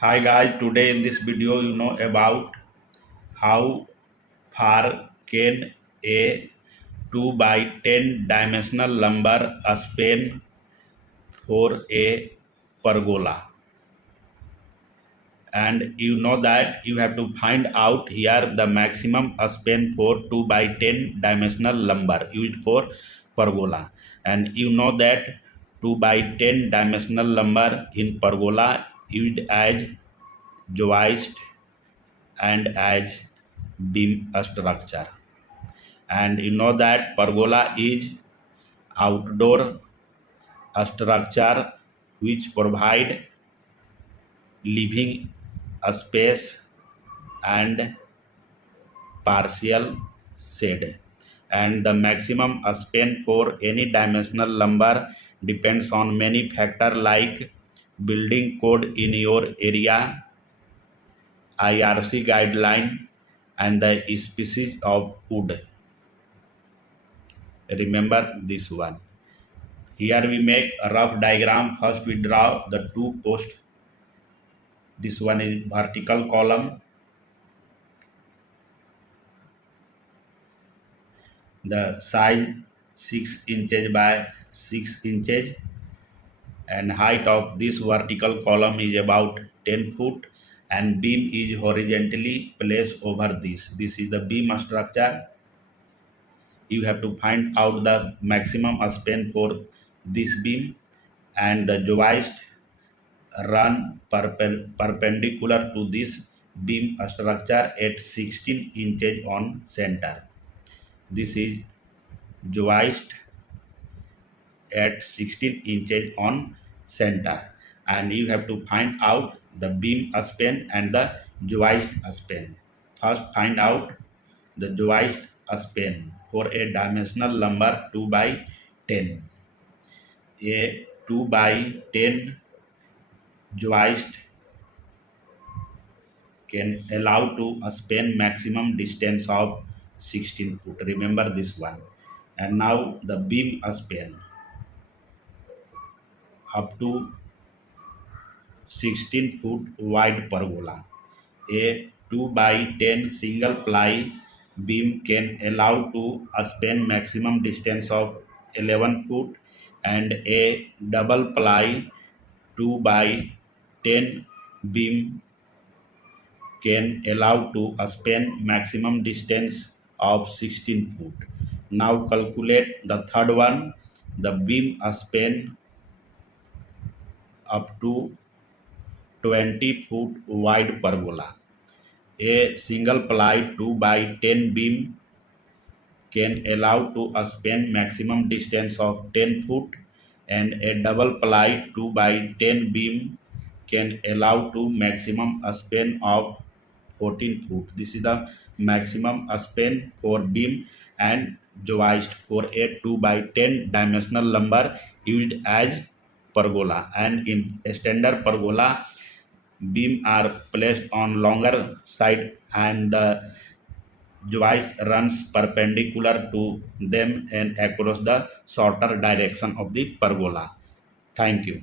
Hi guys, today in this video you know about how far can a 2 by 10 dimensional lumber span for a pergola. And you know that you have to find out here the maximum span for 2 by 10 dimensional lumber used for pergola. And you know that 2 by 10 dimensional lumber in pergola used as joist and as beam structure. And you know that pergola is outdoor structure which provide living space and partial shade, and the maximum span for any dimensional lumber depends on many factors like building code in your area, IRC guideline, and the species of wood. Remember this one. Here we make a rough diagram. First we draw the two posts. This one is vertical column. The size 6 inches by 6 inches, and height of this vertical column is about 10 foot, and beam is horizontally placed over this. This is the beam structure. You have to find out the maximum span for this beam, and the joist run perpendicular to this beam structure at 16 inches on center. This is joist at 16 inches on center, and you have to find out the beam span and the joist span. First find out the joist span for a dimensional lumber 2 by 10. A 2 by 10 joist can allow to span maximum distance of 16 foot. Remember this one. And now the beam span up to 16 foot wide pergola. A 2 by 10 single ply beam can allow to span maximum distance of 11 foot, and a double ply 2 by 10 beam can allow to span maximum distance of 16 foot. Now calculate the third one, the beam span up to 20 foot wide pergola. A single ply 2 by 10 beam can allow to span maximum distance of 10 foot, and a double ply 2 by 10 beam can allow to maximum span of 14 foot. This is the maximum span for beam and joist for a 2 by 10 dimensional lumber used as pergola. And in a standard pergola, beam are placed on longer side, and the joist runs perpendicular to them and across the shorter direction of the pergola. Thank you.